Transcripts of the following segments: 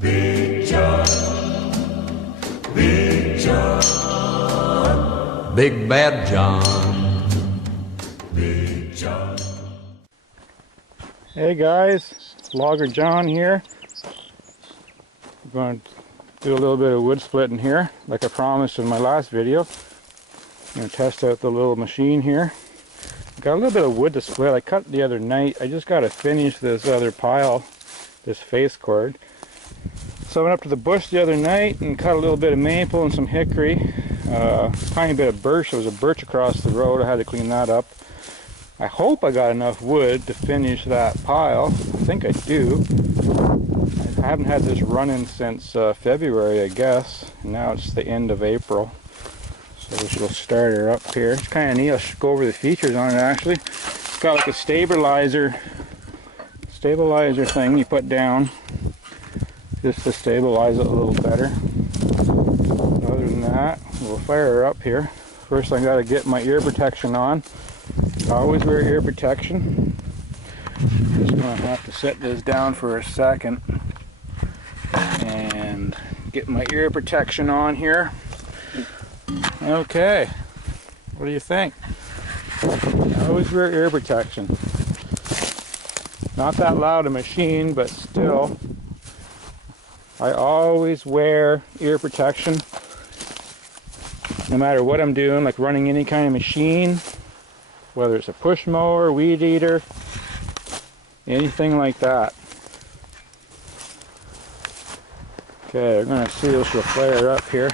Big John, Big John, Big Bad John, Big John. Hey guys, Logger John here. I'm going to do a little bit of wood splitting here, like I promised in my last video. I'm going to test out the little machine here. Got a little bit of wood to split. I cut the other night. I just got to finish this other pile, this face cord. So I went up to the bush the other night and cut a little bit of maple and some hickory. Tiny bit of birch. There was a birch across the road. I had to clean that up. I hope I got enough wood to finish that pile. I think I do. I haven't had this running since February, I guess. And now it's the end of April. So we'll start her up here. It's kind of neat. I'll go over the features on it actually. It's got like a stabilizer thing you put down just to stabilize it a little better. Other than that, we'll fire her up here. First I got to get my ear protection on. I always wear ear protection. Just going to have to set this down for a second and get my ear protection on here. Okay, what do you think? I always wear ear protection. Not that loud a machine, but still, I always wear ear protection no matter what I'm doing, like running any kind of machine, whether it's a push mower, weed eater, anything like that. Okay, we're going to see if she'll flare up here.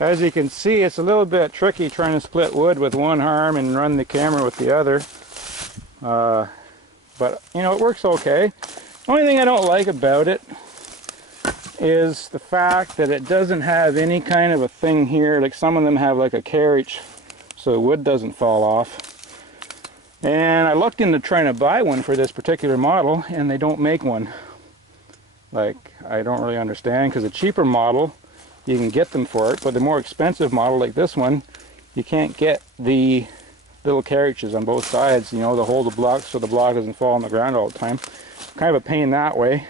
As you can see, it's a little bit tricky trying to split wood with one arm and run the camera with the other. But, you know, it works okay. The only thing I don't like about it is the fact that it doesn't have any kind of a thing here. Like some of them have like a carriage so the wood doesn't fall off. And I looked into trying to buy one for this particular model, and they don't make one. Like, I don't really understand, because a cheaper model, you can get them for it, but the more expensive model like this one, you can't get the little carriages on both sides, you know, to hold the block so the block doesn't fall on the ground all the time. Kind of a pain that way.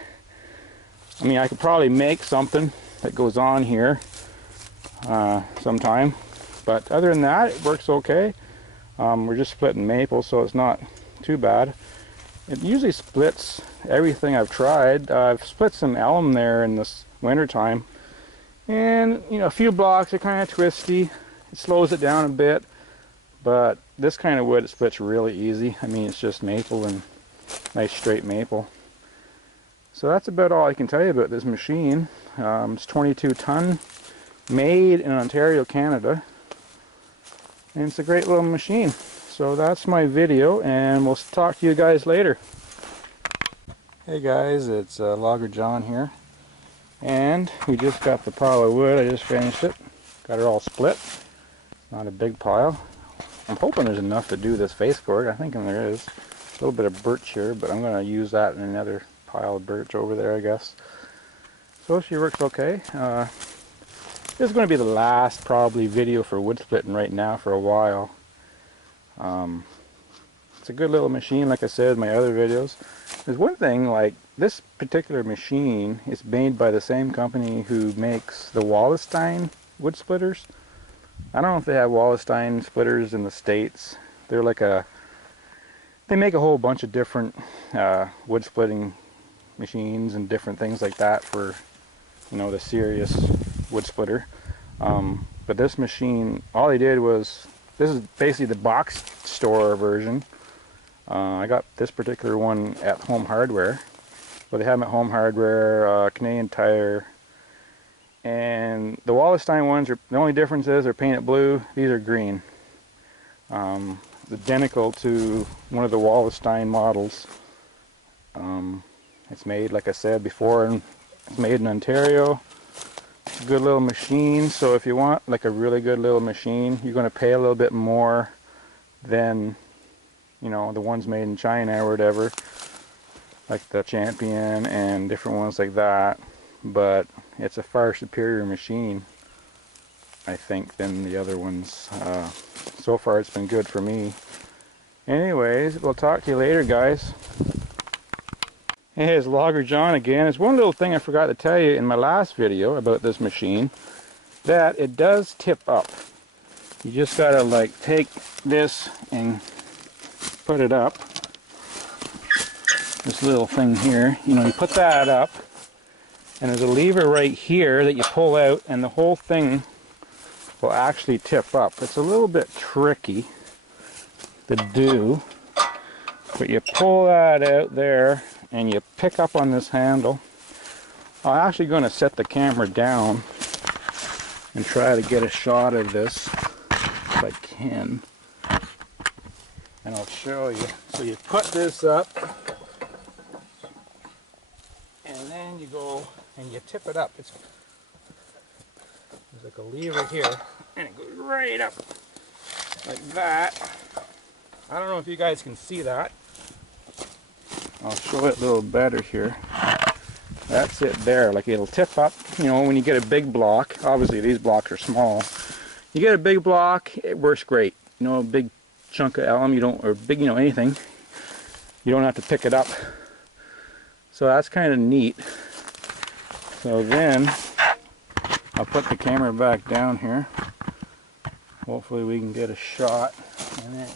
I mean, I could probably make something that goes on here sometime, but other than that, it works okay. We're just splitting maple, so it's not too bad. It usually splits everything I've tried. I've split some elm there in this winter time, and you know, a few blocks are kind of twisty. It slows it down a bit, but this kind of wood, it splits really easy. I mean, it's just maple and nice straight maple. So that's about all I can tell you about this machine. It's 22 ton, made in Ontario, Canada, and it's a great little machine. So that's my video, and we'll talk to you guys later. Hey guys, it's Logger John here, and we just got the pile of wood. I just finished it, got it all split. Not a big pile. I'm hoping there's enough to do this face cord. I think there is. A little bit of birch here, but I'm going to use that in another pile of birch over there, I guess. So she works okay. This is going to be the last probably video for wood splitting right now for a while. It's a good little machine, like I said in my other videos. There's one thing, like this particular machine is made by the same company who makes the Wallenstein wood splitters. I don't know if they have Wallenstein splitters in the States. They're like they make a whole bunch of different wood splitting machines and different things like that for, you know, the serious wood splitter. But this machine, all they did was, this is basically the box store version. I got this particular one at Home Hardware. But they have them at Home Hardware, Canadian Tire, and the Wallenstein ones are, the only difference is they're painted blue. These are green. Identical to one of the Wallenstein models. It's made, like I said before, and it's made in Ontario. It's a good little machine. So if you want like a really good little machine, you're going to pay a little bit more than, you know, the ones made in China or whatever, like the Champion and different ones like that. But it's a far superior machine, I think, than the other ones. So far it's been good for me. Anyways, we'll talk to you later, guys. Hey, it's Logger John again. There's one little thing I forgot to tell you in my last video about this machine, that it does tip up. You just gotta like take this and put it up. This little thing here, you know, you put that up, and there's a lever right here that you pull out, and the whole thing will actually tip up. It's a little bit tricky to do, but you pull that out there and you pick up on this handle. I'm actually going to set the camera down and try to get a shot of this if I can, and I'll show you. So you put this up, and then you go and you tip it up. There's like a lever here, and it goes right up like that. I don't know if you guys can see that. I'll show it a little better here. That's it there. Like, it'll tip up. You know, when you get a big block, obviously these blocks are small. You get a big block, it works great. You know, a big chunk of elm, you don't, or big, you know, anything, you don't have to pick it up. So that's kind of neat. So then I'll put the camera back down here. Hopefully we can get a shot, and then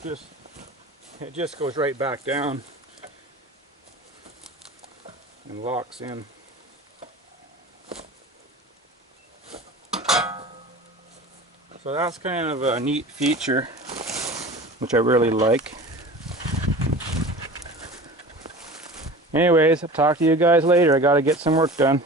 it just goes right back down and locks in. So that's kind of a neat feature, which I really like. Anyways, I'll talk to you guys later. I gotta get some work done.